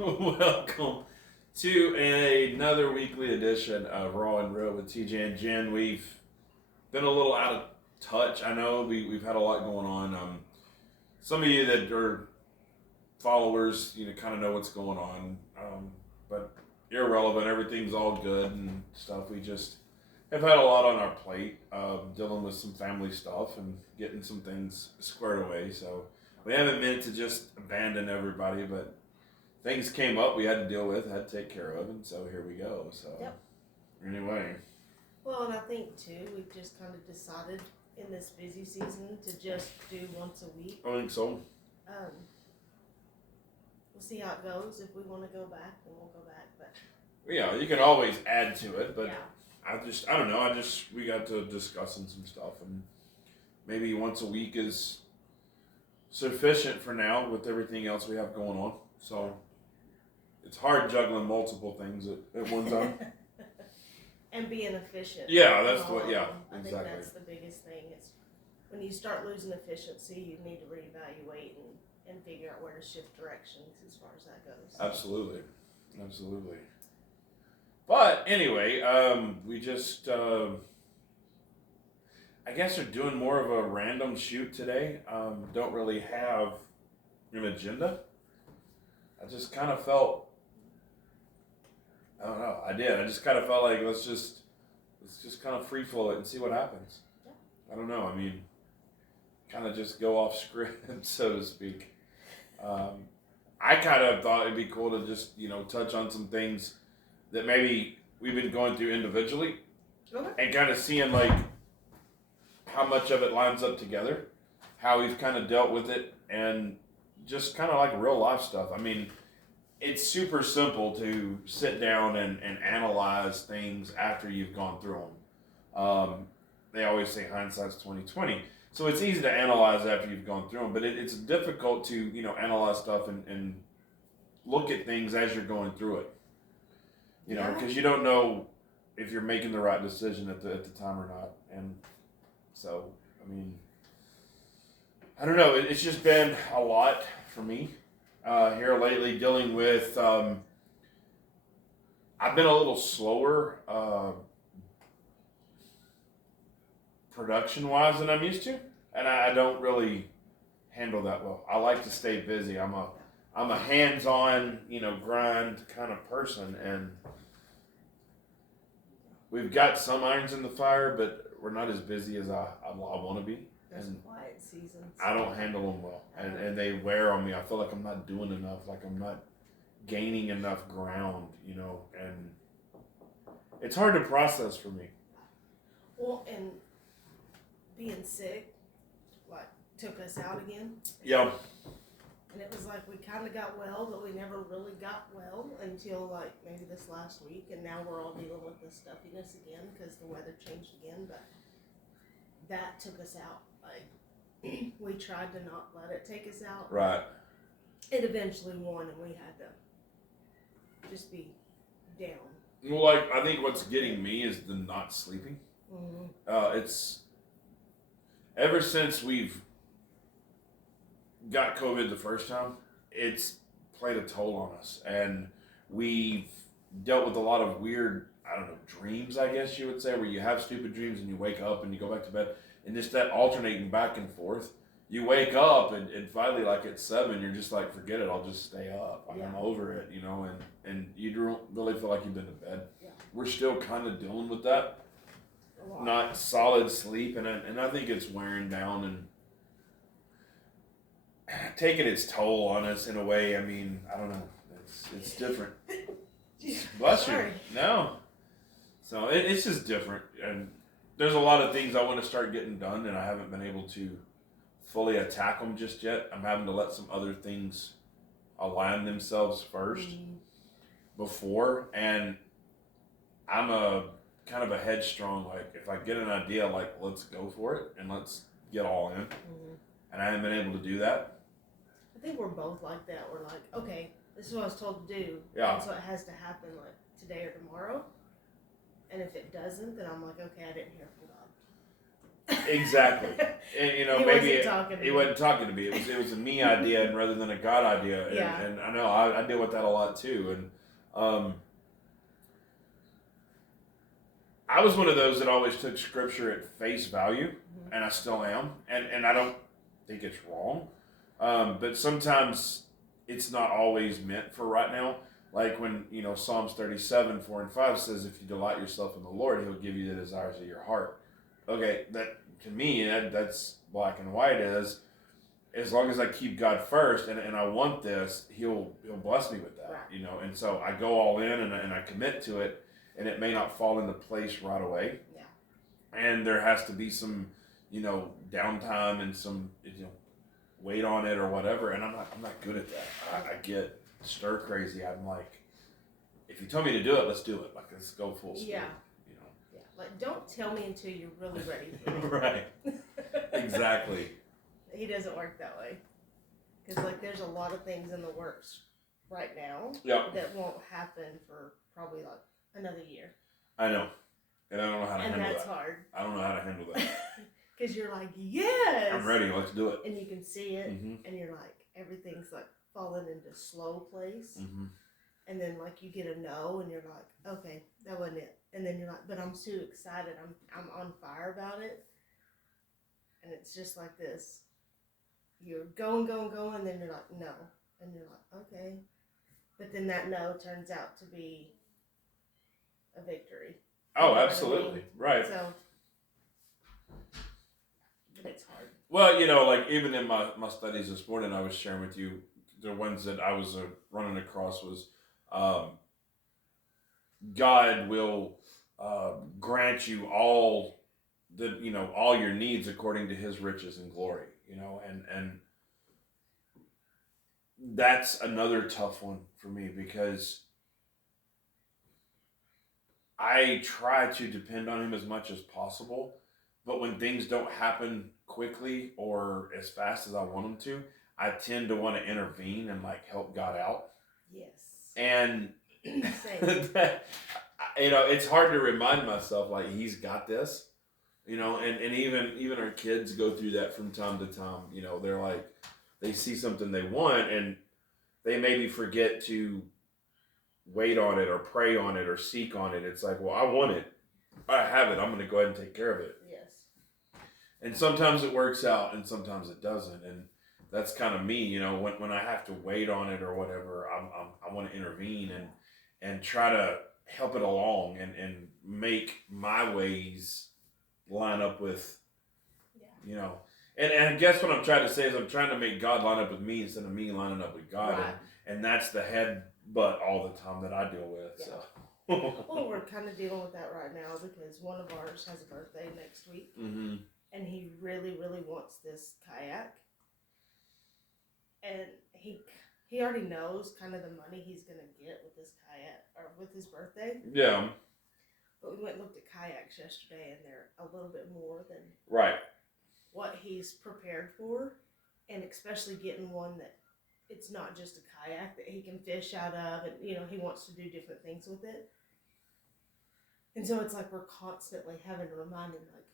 Welcome to another weekly edition of Raw and Real with TJ and Jen. We've been a little out of touch. I know we've had a lot going on. Some of you that are followers, kind of know what's going on. But irrelevant. Everything's all good and stuff. We just have had a lot on our plate, dealing with some family stuff and getting some things squared away. So we haven't meant to just abandon everybody, but things came up we had to deal with, had to take care of, and so here we go. So, Yep. Anyway. Well, and I think too, we've just kind of decided in this busy season to just do once a week. I think so. We'll see how it goes. If we want to go back, then we'll go back. But Yeah, you can always add to it, but yeah. I don't know. We got to discussing some stuff, and maybe once a week is sufficient for now with everything else we have going on. So it's hard juggling multiple things at one time. And being efficient. Yeah, that's what. Yeah, I exactly. think that's the biggest thing. Is when you start losing efficiency, you need to reevaluate and figure out where to shift directions as far as that goes. Absolutely. But anyway, we just, I guess we're doing more of a random shoot today. Don't really have an agenda. I just kind of felt, I don't know, I just kind of felt like let's just kind of free flow it and see what happens. Yeah. I don't know. I mean, kind of just go off script, so to speak. I kind of thought it'd be cool to just, touch on some things that maybe we've been going through individually, Okay. and kind of seeing like how much of it lines up together, how we've kind of dealt with it, and just kind of like real life stuff. I mean, it's super simple to sit down and analyze things after you've gone through them. They always say hindsight's 20/20. So it's easy to analyze after you've gone through them, but it's difficult to, analyze stuff and look at things as you're going through it. Because you don't know if you're making the right decision at the time or not. And so, I mean, I don't know. It's just been a lot for me here lately dealing with, I've been a little slower production-wise than I'm used to. And I don't really handle that well. I like to stay busy. I'm a hands-on, grind kind of person, and we've got some irons in the fire, but we're not as busy as I want to be. There's And quiet seasons. I don't handle them well, and they wear on me. I feel like I'm not doing enough, like I'm not gaining enough ground, and it's hard to process for me. Well, and being sick, took us out again. Yeah. And it was like we kind of got well, but we never really got well until maybe this last week. And now we're all dealing with the stuffiness again because the weather changed again. But that took us out. We tried to not let it take us out. Right. It eventually won, and we had to just be down. Well, I think what's getting me is the not sleeping. Mm-hmm. It's ever since we've got COVID the first time, it's played a toll on us, and we've dealt with a lot of weird, dreams, I guess you would say, where you have stupid dreams and you wake up and you go back to bed, and just that alternating back and forth. You wake up and finally, at 7, you're just like, forget it, I'll just stay up. I'm over it, and you don't really feel like you've been to bed. Yeah. We're still kind of dealing with that. Not solid sleep, and I think it's wearing down and taking its toll on us in a way. I mean, I don't know. It's different. Bless you. Sorry. No. So it's just different, and there's a lot of things I want to start getting done, and I haven't been able to fully attack them just yet. I'm having to let some other things align themselves first before, and I'm a kind of a headstrong, if I get an idea, let's go for it and let's get all in. Mm-hmm. And I haven't been able to do that. I think we're both like that. We're like, okay, this is what I was told to do. Yeah. And so it has to happen today or tomorrow. And if it doesn't, then I'm like, okay, I didn't hear from Exactly. And He maybe wasn't talking to he me. wasn't talking to me. It was a me idea and rather than a God idea. And, Yeah. and I know I deal with that a lot too. And I was one of those that always took scripture at face value, and I still am. And I don't think it's wrong. But sometimes it's not always meant for right now. Like when, Psalms 37, 4 and 5 says, if you delight yourself in the Lord, he'll give you the desires of your heart. Okay, that to me, that's black and white as long as I keep God first and I want this, he'll bless me with that, Right. And so I go all in and I commit to it, and it may not fall into place right away. Yeah. And there has to be some, downtime and some, wait on it or whatever. And I'm not good at that. I get stir crazy. I'm like, if you tell me to do it, let's do it. Like, let's go full speed. Yeah. Yeah. Like, don't tell me until you're really ready for me. Right. Exactly. He doesn't work that way. Because, like, there's a lot of things in the works right now that won't happen for probably, like, another year. I know. And I don't know how to handle that. And that's hard. I don't know how to handle that. Because you're like, yes! I'm ready. Let's do it. And you can see it, and you're like, everything's, like, falling into slow place. Mm-hmm. And then, like, you get a no, and you're like, okay, that wasn't it. And then you're like, but I'm too excited. I'm on fire about it. And it's just like this. You're going, and then you're like, no. And you're like, okay. But then that no turns out to be a victory. Oh, absolutely. I mean? Right. So, but it's hard. Well, like even in my studies this morning, I was sharing with you, the ones that I was running across was God will grant you all all your needs according to his riches and glory, and that's another tough one for me because I try to depend on him as much as possible, but when things don't happen quickly or as fast as I want them to, I tend to want to intervene and like help God out. Yes. And it's hard to remind myself like he's got this, and even our kids go through that from time to time. They're like they see something they want and they maybe forget to wait on it or pray on it or seek on it. It's like, well, I want it. I have it. I'm going to go ahead and take care of it. Yes. And sometimes it works out and sometimes it doesn't. And that's kind of me, when I have to wait on it or whatever, I want to intervene and try to help it along and make my ways line up with, and I guess what I'm trying to say is I'm trying to make God line up with me instead of me lining up with God. Right. And that's the headbutt all the time that I deal with. Yeah. So. Well, we're kind of dealing with that right now because one of ours has a birthday next week. Mm-hmm. And he really, really wants this kayak. And he already knows kind of the money he's going to get with this kayak, or with his birthday. Yeah. But we went and looked at kayaks yesterday, and they're a little bit more than what he's prepared for. And especially getting one that it's not just a kayak that he can fish out of, and, he wants to do different things with it. And so it's like we're constantly having to remind him, like,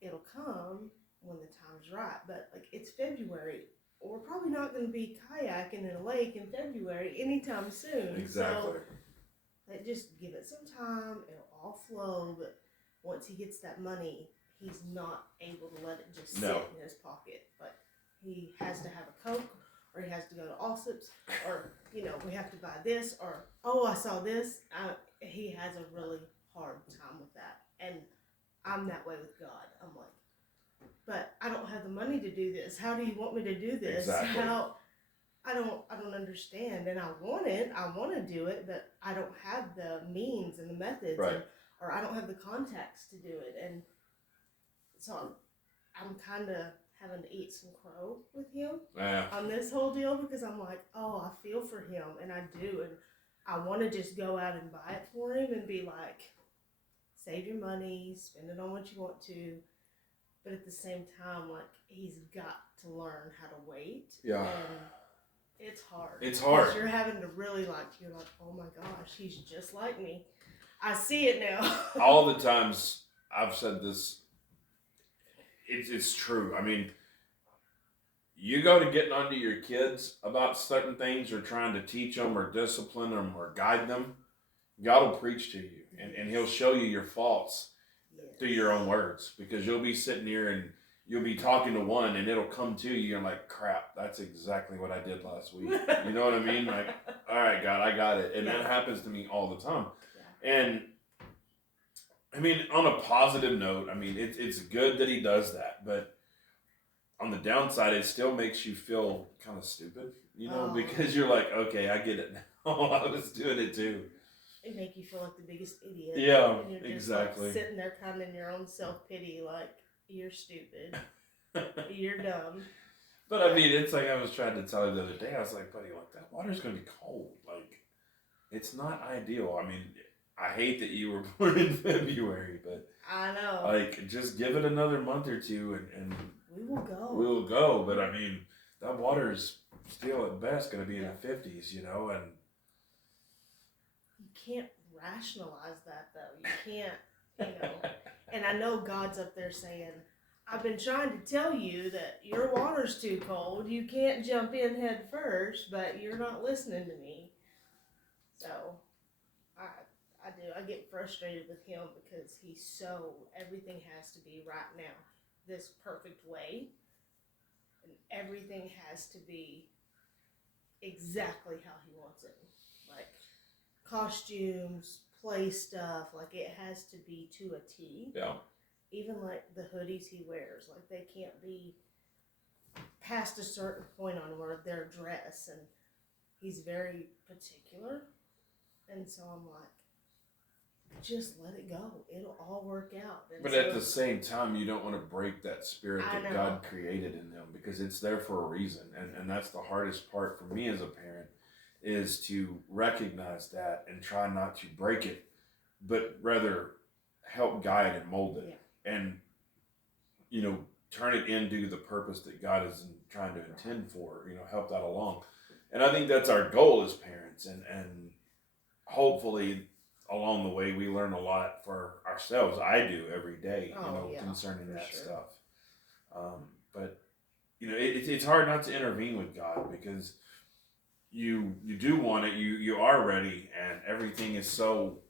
it'll come when the time's right. But, like, it's February. We're probably not going to be kayaking in a lake in February anytime soon. Exactly. So, just give it some time. It'll all flow. But once he gets that money, he's not able to let it just sit in his pocket. Like, he has to have a Coke, or he has to go to Allsup's, or, we have to buy this, or, oh, I saw this. He has a really hard time with that. And I'm that way with God. I'm like, but I don't have the money to do this. How do you want me to do this? Exactly. I don't understand. And I want to do it, but I don't have the means and the methods, right. or I don't have the contacts to do it. And so I'm kind of having to eat some crow with him on this whole deal, because I'm like, oh, I feel for him, and I do, and I want to just go out and buy it for him and be like, save your money, spend it on what you want to. But at the same time, like, he's got to learn how to wait. Yeah. And it's hard. It's hard. Because you're having to really, you're like, oh my gosh, he's just like me. I see it now. All the times I've said this, it's true. I mean, you go to getting onto your kids about certain things or trying to teach them or discipline them or guide them, God will preach to you and He'll show you your faults through your own words, because you'll be sitting here and you'll be talking to one and it'll come to you and like, crap, that's exactly what I did last week. You know what I mean? Like, all right, God, I got it. And that happens to me all the time. Yeah. And I mean, on a positive note, I mean, it's good that He does that, but on the downside, it still makes you feel kind of stupid, you know, because you're like, okay, I get it now. I was doing it too. It make you feel like the biggest idiot. Yeah, and you're just exactly. Like sitting there kind of in your own self-pity, like, you're stupid. You're dumb. But I mean, it's like I was trying to tell you the other day. I was like, buddy, like, that water's going to be cold. Like, it's not ideal. I mean, I hate that you were born in February, but I know. Like, just give it another month or two and we will go. We will go. But I mean, that water's still at best going to be in the 50s, you know, and you can't rationalize that though. You can't, you know. And I know God's up there saying, I've been trying to tell you that your water's too cold. You can't jump in head first, but you're not listening to me. So, I do. I get frustrated with Him because everything has to be right now, this perfect way. And everything has to be exactly how He wants it. Like costumes, play stuff, like it has to be to a T. Yeah. Even like the hoodies He wears, like they can't be past a certain point on where they're dressed, and He's very particular. And so I'm like, just let it go. It'll all work out. And but at the same time, you don't want to break that spirit that God created in them, because it's there for a reason. And that's the hardest part for me as a parent, is to recognize that and try not to break it, but rather help guide and mold it. Yeah. And, you know, turn it into the purpose that God is trying to intend for, you know, help that along. And I think that's our goal as parents. And hopefully along the way we learn a lot for ourselves. I do every day, concerning that stuff. But, you know, it's hard not to intervene with God, because you do want it. You are ready, and everything is so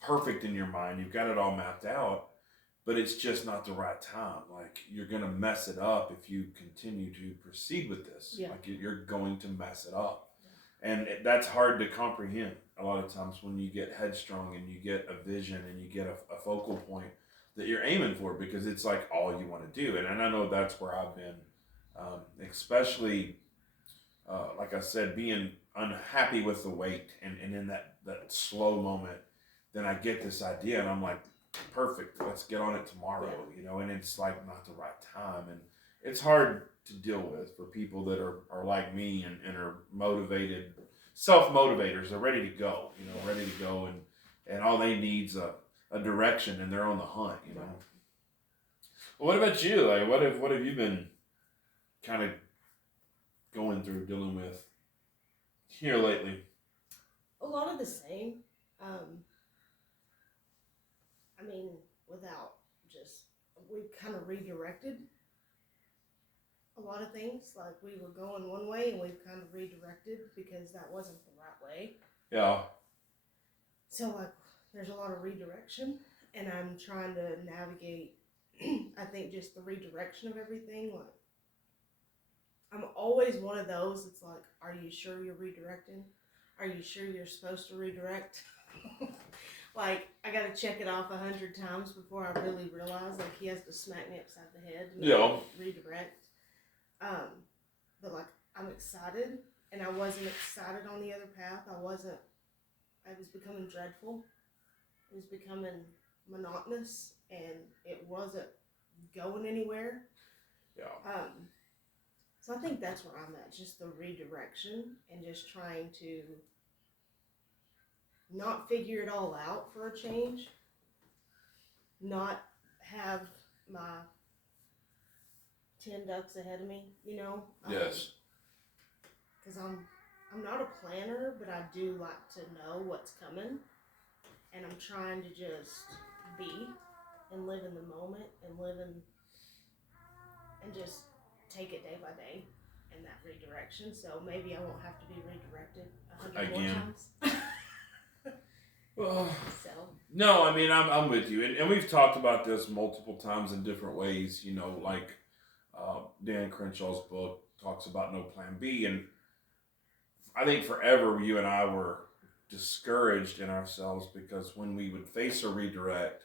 perfect in your mind. You've got it all mapped out. But it's just not the right time. Like, you're going to mess it up if you continue to proceed with this. Yeah. Like, you're going to mess it up. Yeah. And that's hard to comprehend a lot of times when you get headstrong and you get a vision and you get a focal point that you're aiming for, because it's like all you want to do. And I know that's where I've been, especially, like I said, being unhappy with the weight. And in that slow moment, then I get this idea and I'm like, perfect, let's get on it tomorrow, you know, and it's like not the right time. And it's hard to deal with for people that are like me and are motivated, self-motivators. They're ready to go, you know, ready to go, and all they need's a direction, and they're on the hunt, you know. Well, what about you? Like, what have you been kind of going through, dealing with here lately? A lot of the same. I mean, we kind of redirected a lot of things. Like, we were going one way and we've kind of redirected because that wasn't the right way. Yeah. So, like, there's a lot of redirection, and I'm trying to navigate, I think, just the redirection of everything. Like, I'm always one of those. It's like, are you sure you're redirecting? Are you sure you're supposed to redirect? Like, I gotta check it off 100 times before I really realize, like, He has to smack me upside the head to redirect. But, like, I'm excited, and I wasn't excited on the other path. I was becoming dreadful. It was becoming monotonous, and it wasn't going anywhere. Yeah. So I think that's where I'm at, just the redirection, and just trying to not figure it all out for a change, not have my 10 ducks ahead of me, you know? Yes. Because I'm not a planner, but I do like to know what's coming, and I'm trying to just be and live in the moment and live in and just take it day by day in that redirection. So maybe I won't have to be redirected 100 more times. Well, So no, I mean, I'm with you. And we've talked about this multiple times in different ways, you know, like Dan Crenshaw's book talks about no plan B. And I think forever you and I were discouraged in ourselves because when we would face a redirect,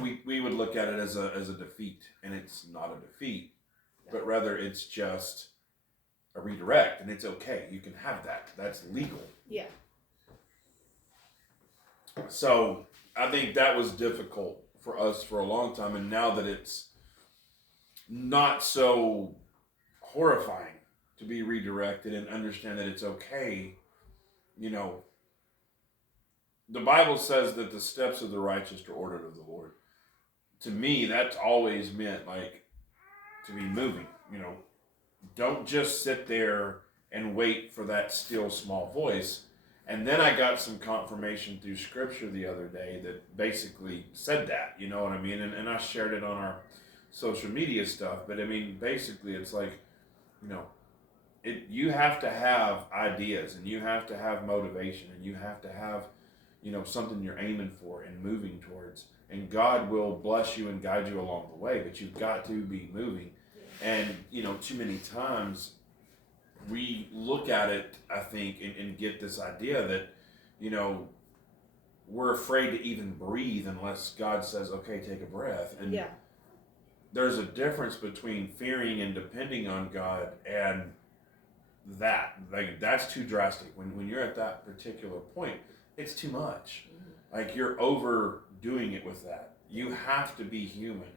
we would look at it as a defeat. And it's not a defeat, but rather it's just a redirect. And it's okay. You can have that. That's legal. yeah. So I think that was difficult for us for a long time, and now that it's not so horrifying to be redirected and understand that it's okay, you know, the Bible says that the steps of the righteous are ordered of the Lord. To me, that's always meant like to be moving, you know. Don't just sit there and wait for that still small voice. And then I got some confirmation through scripture the other day that basically said that, you know what I mean? And I shared it on our social media stuff. But I mean, basically it's like, you know, you have to have ideas and you have to have motivation and you have to have, you know, something you're aiming for and moving towards. And God will bless you and guide you along the way, but you've got to be moving. And, you know, too many times we look at it, I think, and get this idea that, you know, we're afraid to even breathe unless God says, okay, take a breath. And Yeah. there's a difference between fearing and depending on God and that. Like, that's too drastic. When you're at that particular point, it's too much. Mm-hmm. Like, you're overdoing it with that. You have to be human.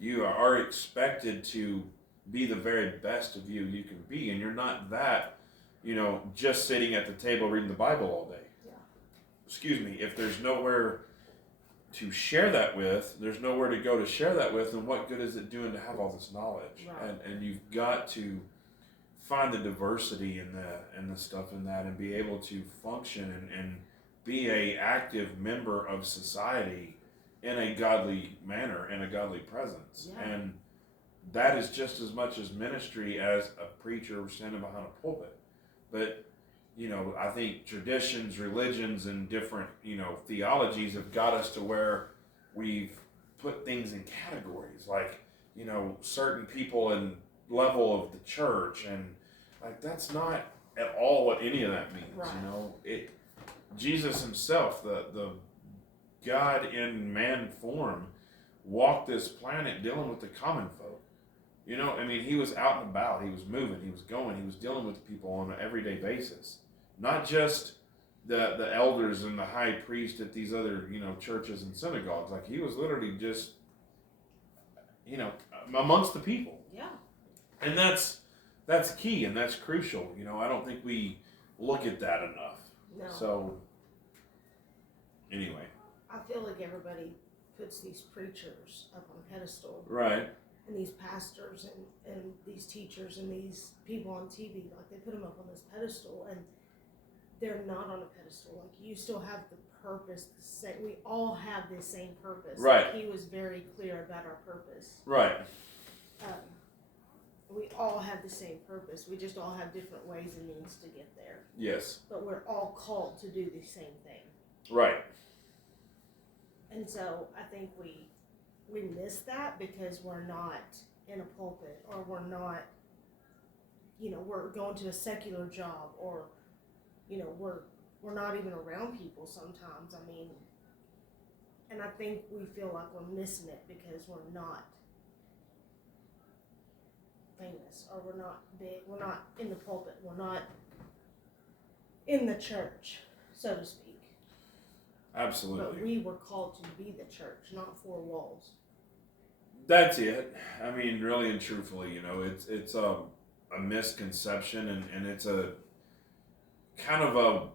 You are expected to be the very best of you can be, and you're not that, you know, just sitting at the table reading the Bible all day. Yeah. Excuse me. If there's nowhere to share that with, there's nowhere to go to share that with, then what good is it doing to have all this knowledge? Right. And you've got to find the diversity in the stuff in that, and be able to function and be a active member of society in a godly manner, in a godly presence. Yeah. And that is just as much as ministry as a preacher standing behind a pulpit. But, you know, I think traditions, religions, and different, you know, theologies have got us to where we've put things in categories, like, you know, certain people in level of the church, and like that's not at all what any of that means. Right. You know, Jesus himself, the God in man form, walked this planet dealing with the common folk. You know, I mean, he was out and about, he was moving, he was going, he was dealing with people on an everyday basis. Not just the elders and the high priest at these other, you know, churches and synagogues. Like, he was literally just, you know, amongst the people. Yeah. And that's key and that's crucial. You know, I don't think we look at that enough. No. So, anyway. I feel like everybody puts these preachers up on a pedestal. Right. And these pastors and these teachers and these people on TV, like, they put them up on this pedestal, and they're not on a pedestal. Like, you still have the purpose. We all have the same purpose. Right. Like, he was very clear about our purpose. Right. We all have the same purpose. We just all have different ways and means to get there. Yes. But we're all called to do the same thing. Right. And so I think we miss that because we're not in a pulpit, or we're not, you know, we're going to a secular job, or, you know, we're not even around people sometimes. I mean, and I think we feel like we're missing it because we're not famous, or we're not big, we're not in the pulpit, we're not in the church, so to speak. Absolutely. But we were called to be the church, not four walls. That's it. I mean, really and truthfully, you know, it's a misconception, and it's a kind of a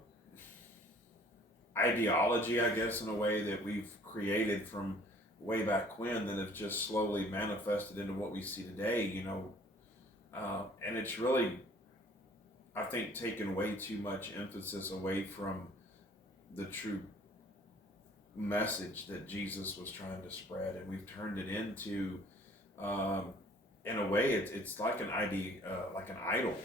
ideology, I guess, in a way that we've created from way back when that have just slowly manifested into what we see today, you know. And it's really, I think, taken way too much emphasis away from the true message that Jesus was trying to spread, and we've turned it into in a way, it's like an like an idol,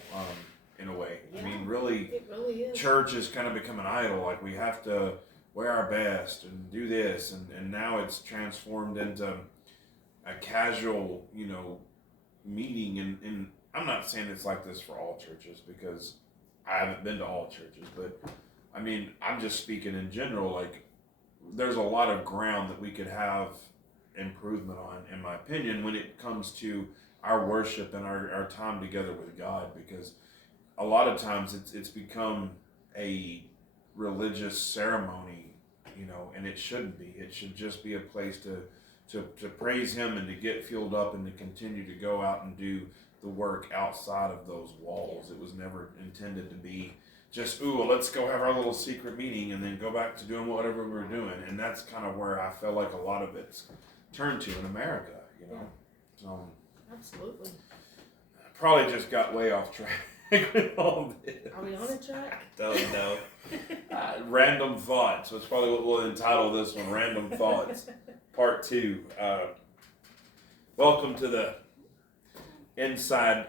in a way. Yeah, I mean, really, it really is. church has kind of become an idol. Like we have to wear our best and do this, and now it's transformed into a casual, meeting. And I'm not saying it's like this for all churches because I haven't been to all churches, but I mean, I'm just speaking in general. Like, there's a lot of ground that we could have improvement on, in my opinion, when it comes to our worship and our time together with God, because a lot of times it's become a religious ceremony, and it shouldn't be. It should just be a place to praise Him and to get filled up and to continue to go out and do the work outside of those walls. It was never intended to be just, ooh, well, let's go have our little secret meeting and then go back to doing whatever we were doing. And that's kind of where I feel like a lot of it's turned to in America, So Absolutely. I probably just got way off track with all this. Are we on a track? Don't know. Random thoughts. That's probably what we'll entitle this one, Random Thoughts, Part 2. Welcome to the inside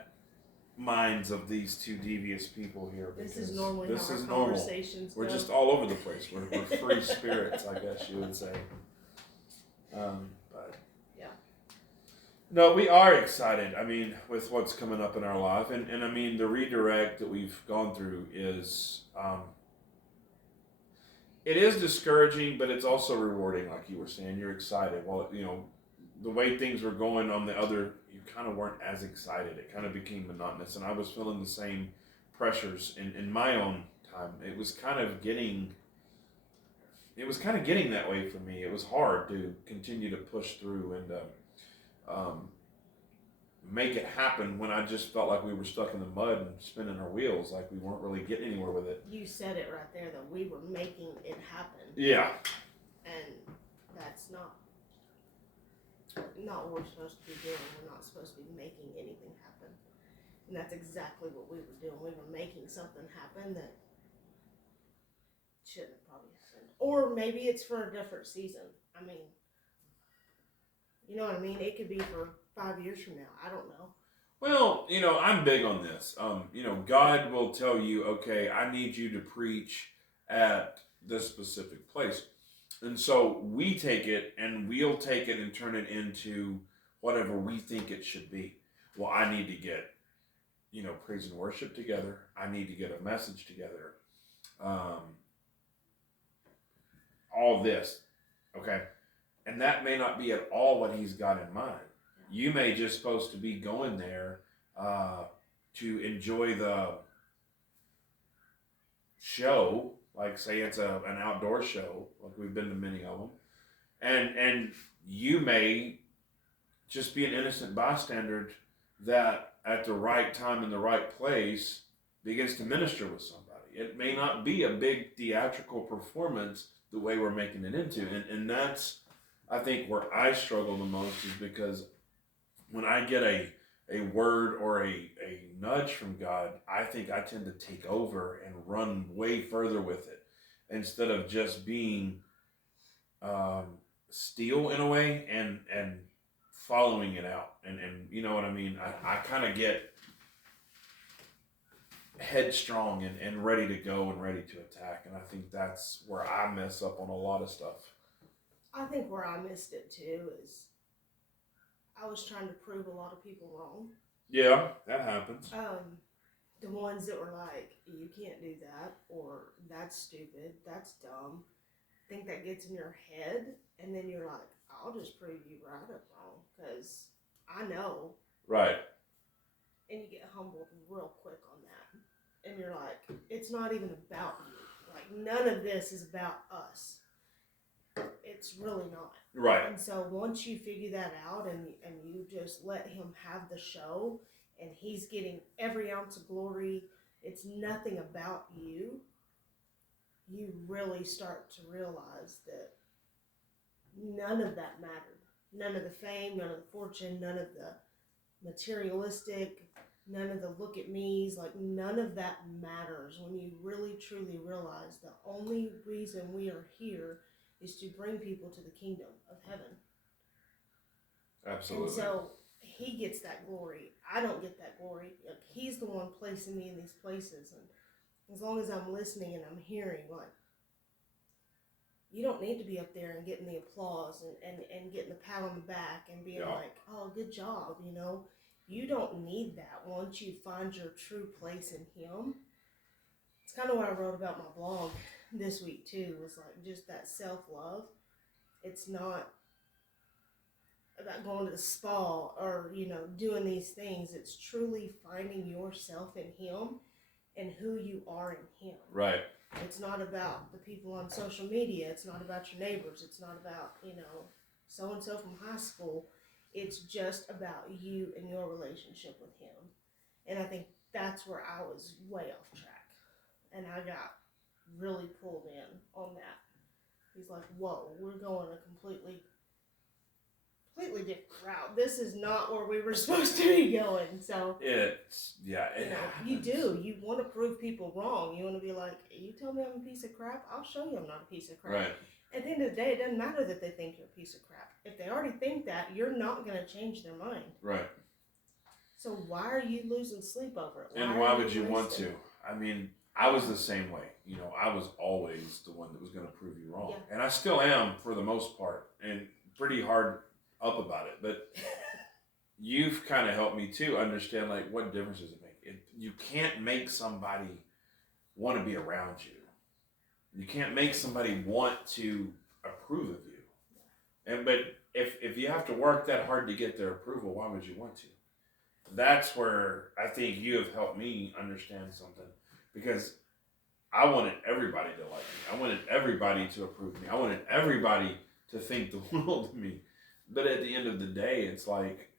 minds of these two devious people here. This is normally how our normal. Conversations We're go. just all over the place. We're free spirits, I guess you would say. But yeah. No, we are excited. I mean, with what's coming up in our life, and I mean the redirect that we've gone through is, it is discouraging, but it's also rewarding. Like you were saying, you're excited. Well, the way things were going on the other, you kind of weren't as excited. It kind of became monotonous, and I was feeling the same pressures in my own time. It was kind of getting that way for me. It was hard to continue to push through and make it happen when I just felt like we were stuck in the mud and spinning our wheels, like we weren't really getting anywhere with it. You said it right there, that we were making it happen. Yeah. And that's not what we're supposed to be doing. We're not supposed to be making anything happen. And that's exactly what we were doing. We were making something happen that shouldn't have probably happened. Or maybe it's for a different season. I mean, you know what I mean? It could be for 5 years from now. I don't know. Well, I'm big on this. God will tell you, okay, I need you to preach at this specific place. And so we take it and we'll take it and turn it into whatever we think it should be. Well, I need to get, praise and worship together. I need to get a message together. All this, okay? And that may not be at all what He's got in mind. You may just supposed to be going there to enjoy the show, like say it's an outdoor show, like we've been to many of them, and you may just be an innocent bystander that at the right time in the right place begins to minister with somebody. It may not be a big theatrical performance the way we're making it into, and that's, I think, where I struggle the most, is because when I get a word or a nudge from God, I think I tend to take over and run way further with it instead of just being still in a way and following it out. And you know what I mean? I kind of get headstrong and ready to go and ready to attack. And I think that's where I mess up on a lot of stuff. I think where I missed it too is I was trying to prove a lot of people wrong. Yeah, that happens. The ones that were like, you can't do that, or that's stupid, that's dumb. I think that gets in your head, and then you're like, I'll just prove you right or wrong, because I know. Right. And you get humbled real quick on that. And you're like, it's not even about you. Like, none of this is about us. It's really not. Right. And so once you figure that out and you just let Him have the show, and He's getting every ounce of glory, it's nothing about you, you really start to realize that none of that mattered. None of the fame, none of the fortune, none of the materialistic, none of the look at me's, like none of that matters when you really truly realize the only reason we are here is to bring people to the kingdom of heaven. Absolutely. And so he gets that glory. I don't get that glory. Like, he's the one placing me in these places, and as long as I'm listening and I'm hearing, like, you don't need to be up there and getting the applause and getting the pat on the back and being like, oh, good job, you know. You don't need that once you find your true place in him. It's kind of what I wrote about my blog this week too, was like just that self-love. It's not about going to the spa or, you know, doing these things. It's truly finding yourself in him and who you are in him. Right. It's not about the people on social media. It's not about your neighbors. It's not about, you know, so-and-so from high school. It's just about you and your relationship with him. And I think that's where I was way off track. And I got really pulled in on that. He's like, whoa, we're going a completely different route. This is not where we were supposed to be going. So it's you know, you do. You want to prove people wrong. You want to be like, you tell me I'm a piece of crap, I'll show you I'm not a piece of crap. Right. At the end of the day, it doesn't matter that they think you're a piece of crap. If they already think that, you're not going to change their mind. Right. So why are you losing sleep over it? And why would you want to? I mean, I was the same way. You know, I was always the one that was going to prove you wrong. Yeah. And I still am for the most part, and pretty hard up about it. But you've kind of helped me too understand, like, what difference does it make? You can't make somebody want to be around you. You can't make somebody want to approve of you. But if you have to work that hard to get their approval, why would you want to? That's where I think you have helped me understand something, because I wanted everybody to like me. I wanted everybody to approve of me. I wanted everybody to think the world of me. But at the end of the day, it's like,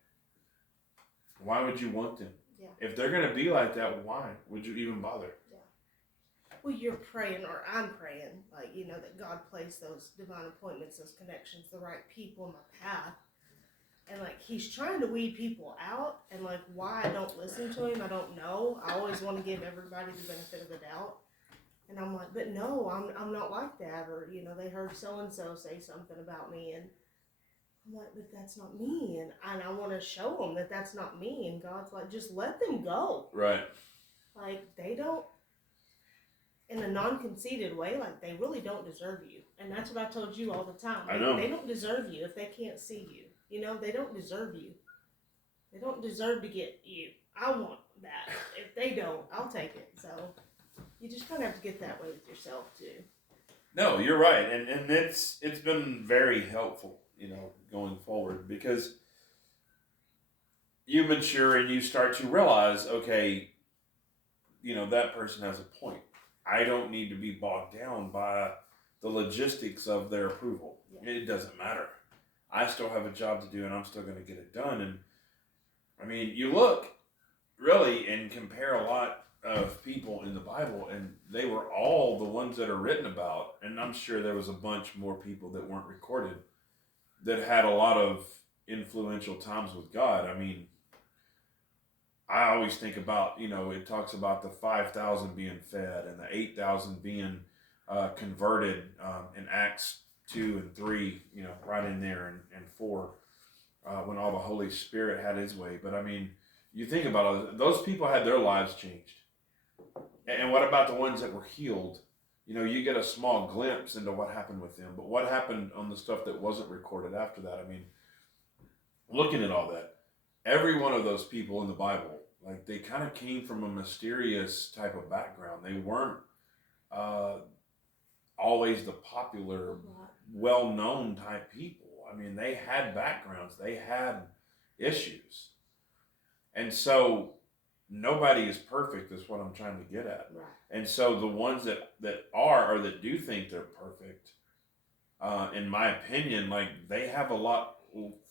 why would you want them? Yeah. If they're going to be like that, why would you even bother? Yeah. Well, you're praying, or I'm praying, like, you know, that God placed those divine appointments, those connections, the right people in my path. And, like, he's trying to weed people out. And, like, why I don't listen to him, I don't know. I always want to give everybody the benefit of the doubt. And I'm like, but no, I'm not like that. Or, you know, they heard so-and-so say something about me. And I'm like, but that's not me. And I want to show them that that's not me. And God's like, just let them go. Right. Like, they don't, in a non-conceited way, like, they really don't deserve you. And that's what I told you all the time. I know. They don't deserve you if they can't see you. You know, they don't deserve you. They don't deserve to get you. I want that. If they don't, I'll take it. So you just kind of have to get that way with yourself too. No, you're right. And it's been very helpful, you know, going forward, because you mature and you start to realize, okay, you know, that person has a point. I don't need to be bogged down by the logistics of their approval. Yeah. It doesn't matter. I still have a job to do, and I'm still going to get it done. And I mean, you look really and compare a lot of people in the Bible, and they were all the ones that are written about. And I'm sure there was a bunch more people that weren't recorded that had a lot of influential times with God. I mean, I always think about, you know, it talks about the 5,000 being fed and the 8,000 being converted in Acts 2 and 3, you know, right in there, and 4, when all the Holy Spirit had his way. But I mean, you think about it, those people had their lives changed. And what about the ones that were healed? You know, you get a small glimpse into what happened with them, but what happened on the stuff that wasn't recorded after that? I mean, looking at all that, every one of those people in the Bible, like, they kind of came from a mysterious type of background. They weren't always the popular, well-known type people. I mean, they had backgrounds. They had issues. And so nobody is perfect, is what I'm trying to get at. Right. And so the ones that are, or that do think they're perfect, in my opinion, like, they have a lot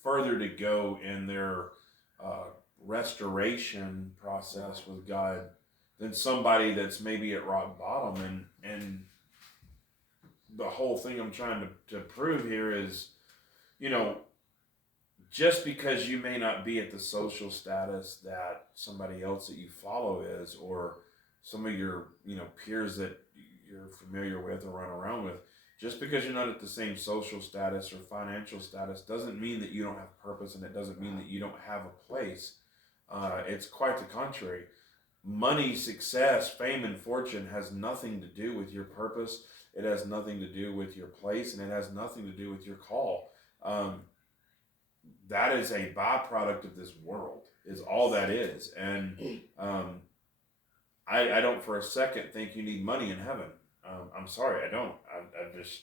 further to go in their restoration process with God than somebody that's maybe at rock bottom. And the whole thing I'm trying to prove here is, you know, just because you may not be at the social status that somebody else that you follow is, or some of your, you know, peers that you're familiar with or run around with, Just because you're not at the same social status or financial status doesn't mean that you don't have purpose, and it doesn't mean that you don't have a place. It's quite the contrary. Money, success, fame, and fortune has nothing to do with your purpose. It has nothing to do with your place, and it has nothing to do with your call. That is a byproduct of this world, is all that is. And I don't for a second think you need money in heaven. I'm sorry, I don't. I just,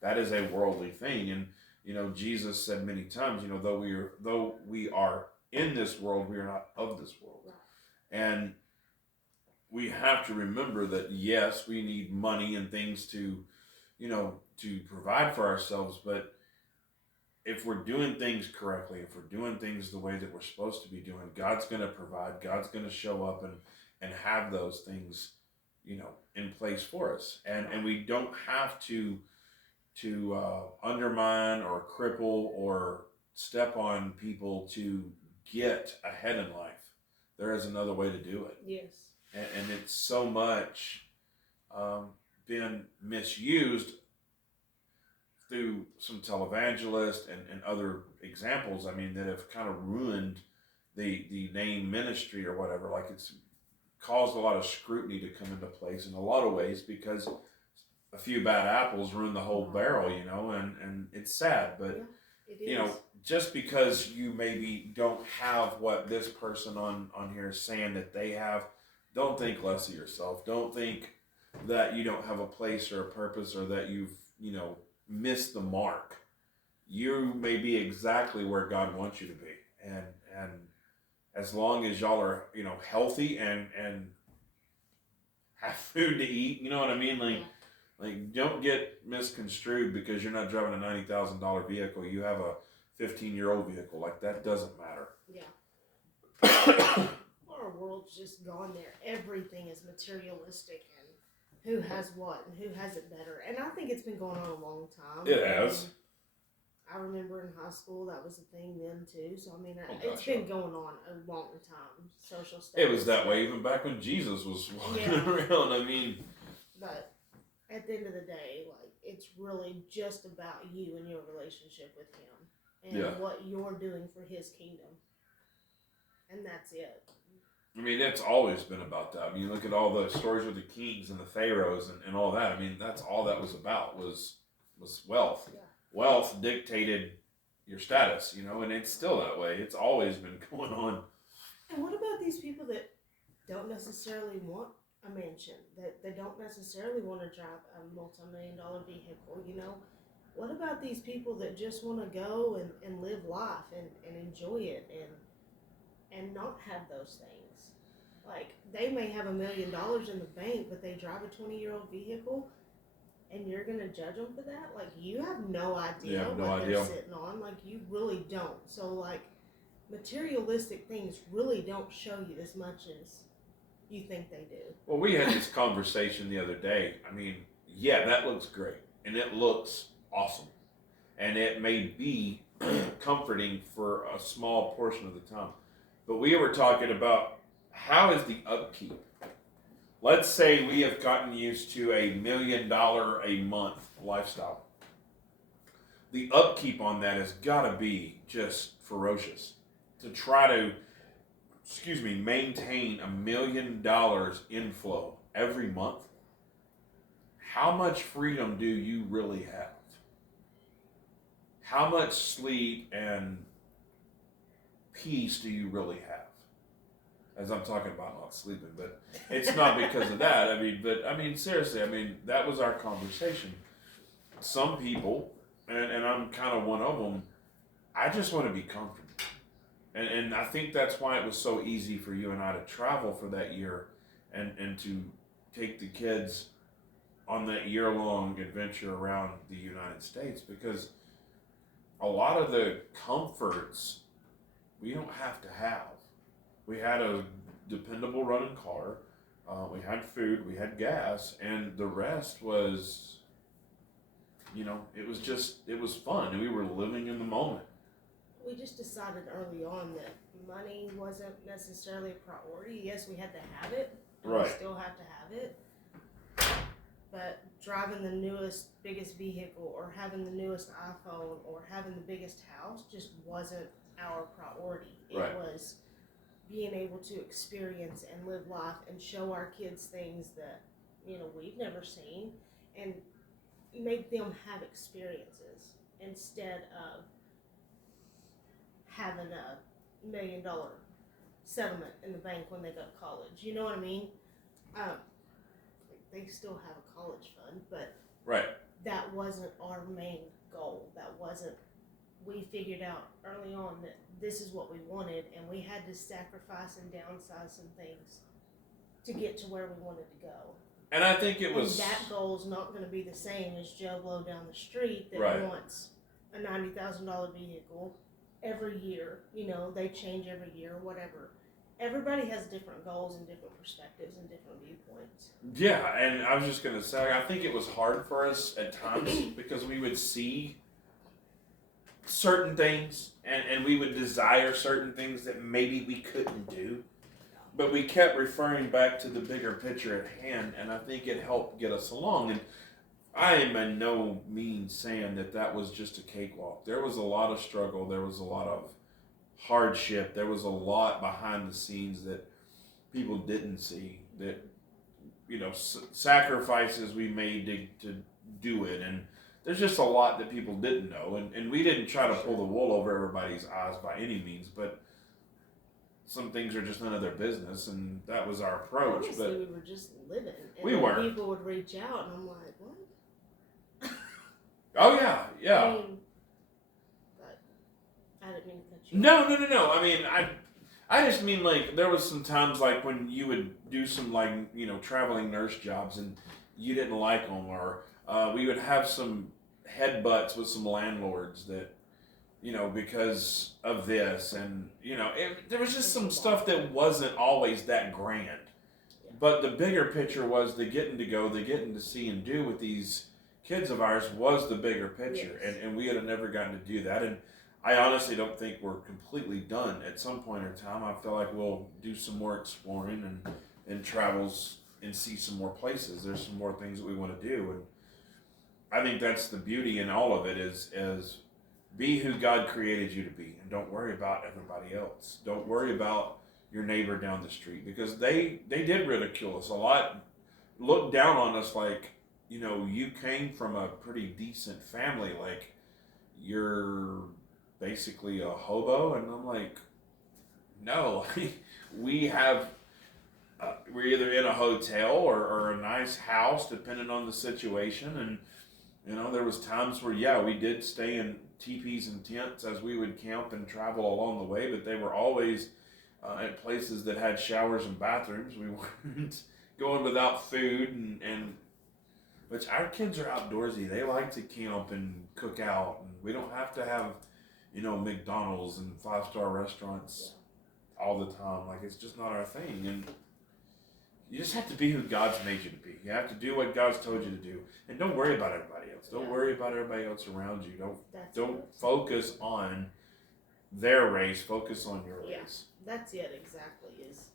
that is a worldly thing. And Jesus said many times, though we are in this world, we are not of this world. And we have to remember that yes, we need money and things to provide for ourselves, but if we're doing things correctly, if we're doing things the way that we're supposed to be doing, God's going to provide. God's going to show up and have those things, in place for us. And we don't have to undermine or cripple or step on people to get ahead in life. There is another way to do it. Yes. And it's so much been misused through some televangelists and other examples, that have kind of ruined the name ministry or whatever. Like, it's caused a lot of scrutiny to come into place in a lot of ways because a few bad apples ruin the whole barrel, and it's sad. But, yeah, it is. just because you maybe don't have what this person on here is saying that they have, don't think less of yourself. Don't think that you don't have a place or a purpose or that you've, missed the mark. You may be exactly where God wants you to be. And as long as y'all are, healthy and have food to eat, you know what I mean? Like don't get misconstrued because you're not driving a $90,000 vehicle. You have a 15-year-old vehicle. Like, that doesn't matter. Yeah. Our world's just gone there. Everything is materialistic and who has what and who has it better. And I think it's been going on a long time. It has. I remember in high school that was a thing then too. So it's been going on a long time. Social stuff. It was that way even back when Jesus was walking around. But at the end of the day, it's really just about you and your relationship with Him and what you're doing for His kingdom. And that's it. It's always been about that. Look at all the stories with the kings and the pharaohs and all that. That's all that was about was wealth. Yeah. Wealth dictated your status, and it's still that way. It's always been going on. And what about these people that don't necessarily want a mansion, that they don't necessarily want to drive a multi-million-dollar vehicle, What about these people that just want to go and live life and enjoy it and not have those things? Like, they may have $1 million in the bank, but they drive a 20-year-old vehicle, and you're going to judge them for that? Like, you have no idea they're sitting on. Like, you really don't. So, materialistic things really don't show you as much as you think they do. Well, we had this conversation the other day. That looks great, and it looks awesome, and it may be comforting for a small portion of the time. But we were talking about, how is the upkeep? Let's say we have gotten used to $1 million a month lifestyle. The upkeep on that has got to be just ferocious. To try to, maintain $1 million inflow every month. How much freedom do you really have? How much sleep and peace do you really have? As I'm talking about not sleeping, but it's not because of that. Seriously, that was our conversation. Some people, and I'm kind of one of them, I just want to be comfortable. And I think that's why it was so easy for you and I to travel for that year and to take the kids on that year-long adventure around the United States, because a lot of the comforts we don't have to have. We had a dependable running car, we had food, we had gas, and the rest was, it was fun, and we were living in the moment. We just decided early on that money wasn't necessarily a priority. Yes, we had to have it. Right. We still have to have it. But driving the newest, biggest vehicle or having the newest iPhone or having the biggest house just wasn't our priority. It Right. was being able to experience and live life and show our kids things that, we've never seen and make them have experiences instead of having $1 million settlement in the bank when they go to college. You know what I mean? They still have a college fund, but Right. that wasn't our main goal. That wasn't, we figured out early on that this is what we wanted, and we had to sacrifice and downsize some things to get to where we wanted to go. And I think it was... And that goal's not going to be the same as Joe Blow down the street that Right. wants a $90,000 vehicle every year. They change every year, whatever. Everybody has different goals and different perspectives and different viewpoints. Yeah, and I was just going to say, I think it was hard for us at times because we would see certain things and we would desire certain things that maybe we couldn't do. But we kept referring back to the bigger picture at hand, and I think it helped get us along. And I am by no means saying that was just a cakewalk. There was a lot of struggle. There was a lot of hardship. There was a lot behind the scenes that people didn't see. That, sacrifices we made to do it. And there's just a lot that people didn't know. And we didn't try to pull the wool over everybody's eyes by any means, but some things are just none of their business, and that was our approach. Honestly, but we were just living. And we were. People would reach out, and I'm like, what? Oh, yeah, yeah. But I didn't mean to cut you No. I mean, I just mean, like, there was some times, like, when you would do some, like, traveling nurse jobs, and you didn't like them, or we would have some headbutts with some landlords that, because of this, and, there was just some stuff that wasn't always that grand. Yeah. But the bigger picture was the getting to go, the getting to see and do with these kids of ours was the bigger picture, Yes. and we had never gotten to do that. And I honestly don't think we're completely done. At some point in time, I feel like we'll do some more exploring and travels and see some more places. There's some more things that we want to do, and I think that's the beauty in all of it is be who God created you to be, and don't worry about everybody else. Don't worry about your neighbor down the street, because they did ridicule us a lot, looked down on us like, you came from a pretty decent family, like you're basically a hobo. And I'm like, no, we have, we're either in a hotel or a nice house, depending on the situation. And, there was times where, yeah, we did stay in teepees and tents as we would camp and travel along the way, but they were always at places that had showers and bathrooms. We weren't going without food, and which our kids are outdoorsy. They like to camp and cook out, and we don't have to have, McDonald's and 5-star restaurants all the time. Like, it's just not our thing. And you just have to be who God's made you to be. You have to do what God's told you to do, and don't worry about everybody else. Don't worry about everybody else around you. Don't focus on their race. Focus on your race. That's it, exactly. Is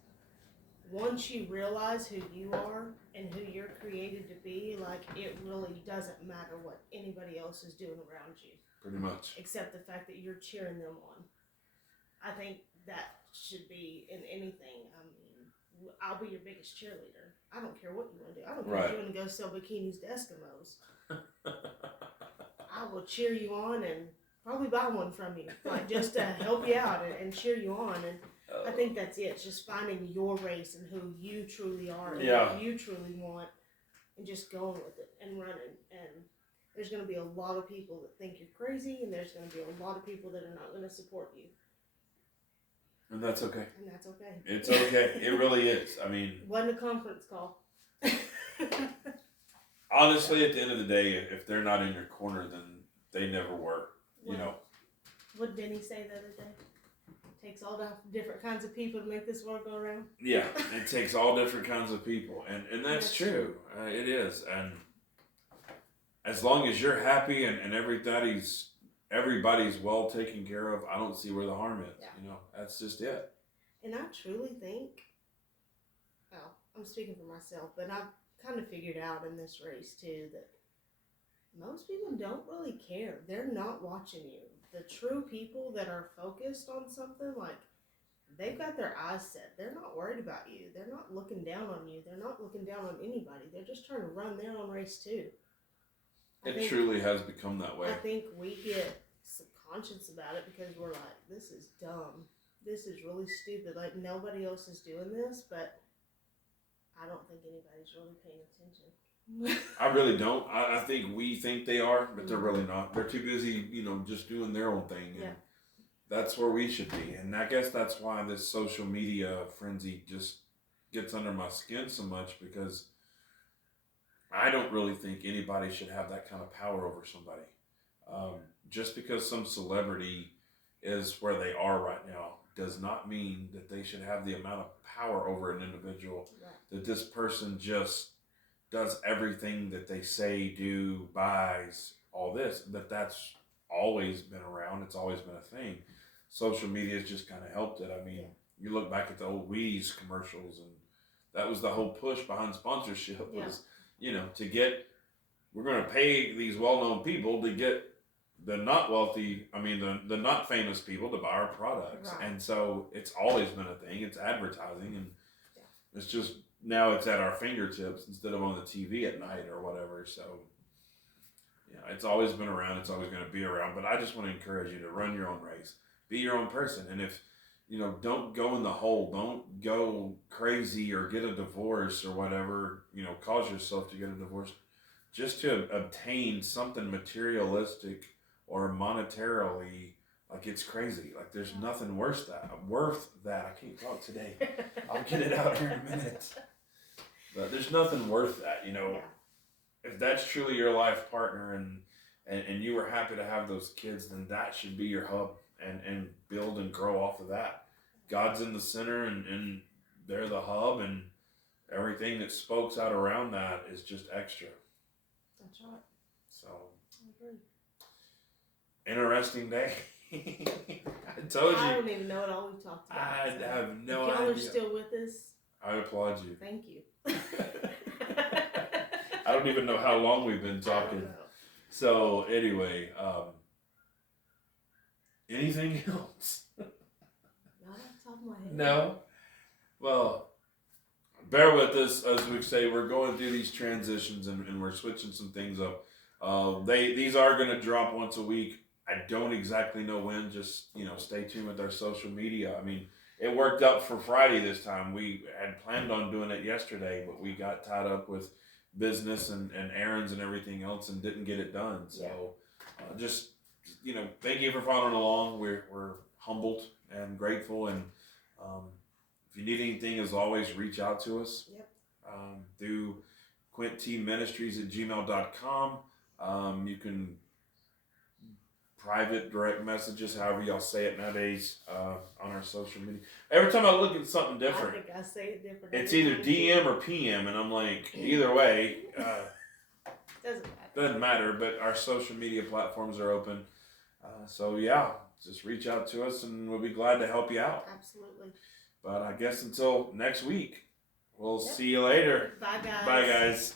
once you realize who you are and who you're created to be, like, it really doesn't matter what anybody else is doing around you. Pretty much. Except the fact that you're cheering them on. I think that should be in anything. I mean, I'll be your biggest cheerleader. I don't care what you want to do. I don't care if you want to go sell bikinis to Eskimos. I will cheer you on and probably buy one from you, like, just to help you out and cheer you on. And I think that's it. It's just finding your race and who you truly are and what you truly want, and just going with it and running. And there's going to be a lot of people that think you're crazy, and there's going to be a lot of people that are not going to support you. And that's okay. And that's okay. It's okay. It really is. I mean, wasn't a conference call. Honestly, at the end of the day, if they're not in your corner, then they never were. What did Denny say the other day? Takes all the different kinds of people to make this world go around. Yeah, it takes all different kinds of people, and that's true. It is, and as long as you're happy and everybody's well taken care of, I don't see where the harm is. Yeah. That's just it. And I truly think, well, I'm speaking for myself, but I've kind of figured out in this race too that most people don't really care. They're not watching you. The true people that are focused on something, like, they've got their eyes set. They're not worried about you. They're not looking down on you. They're not looking down on anybody. They're just trying to run their own race too. It truly has become that way. I think we get subconscious about it because we're like, this is dumb. This is really stupid. Like, nobody else is doing this, but I don't think anybody's really paying attention. I really don't. I think we think they are, but they're really not. They're too busy, just doing their own thing. And that's where we should be. And I guess that's why this social media frenzy just gets under my skin so much, because I don't really think anybody should have that kind of power over somebody. Just because some celebrity is where they are right now does not mean that they should have the amount of power over an individual, that this person just does everything that they say, do, buys, all this. That's always been around. It's always been a thing. Social media has just kind of helped it. I mean, you look back at the old Wheaties commercials, and that was the whole push behind sponsorship was, to get, we're going to pay these well-known people to get the not wealthy, the not famous people to buy our products. Right. And so it's always been a thing. It's advertising, and it's just, now it's at our fingertips instead of on the TV at night or whatever. So, it's always been around. It's always going to be around. But I just want to encourage you to run your own race. Be your own person. And if, don't go in the hole. Don't go crazy or get a divorce or whatever, cause yourself to get a divorce just to obtain something materialistic or monetarily. Like, it's crazy. Like, there's nothing worth that. I can't talk today. I'll get it out here in a minute. But there's nothing worth that, If that's truly your life partner and you were happy to have those kids, then that should be your hub, and build and grow off of that. God's in the center, and they're the hub, and everything that spokes out around that is just extra. That's right. So, I agree. Interesting day. I told you. I don't even know what all we talked about. I have no if idea. y'all are still with us, I applaud you. thank you. I don't even know how long we've been talking. So anyway, anything else? Not off the top of my head. No. Well, bear with us as we say. We're going through these transitions, and we're switching some things up. These are going to drop once a week. I don't exactly know when. Just stay tuned with our social media. It worked out for Friday this time. We had planned on doing it yesterday, but we got tied up with business and errands and everything else and didn't get it done. So just, thank you for following along. We're humbled and grateful. And if you need anything, as always, reach out to us. Yep. Through quinttministries@gmail.com. You can private direct messages, however y'all say it nowadays, on our social media. Every time I look at something different, I think I say it different. it's either DM or PM, and I'm like, either way, doesn't matter. But our social media platforms are open, so just reach out to us, and we'll be glad to help you out. Absolutely. But I guess until next week, we'll see you later. Bye, guys. Bye, guys.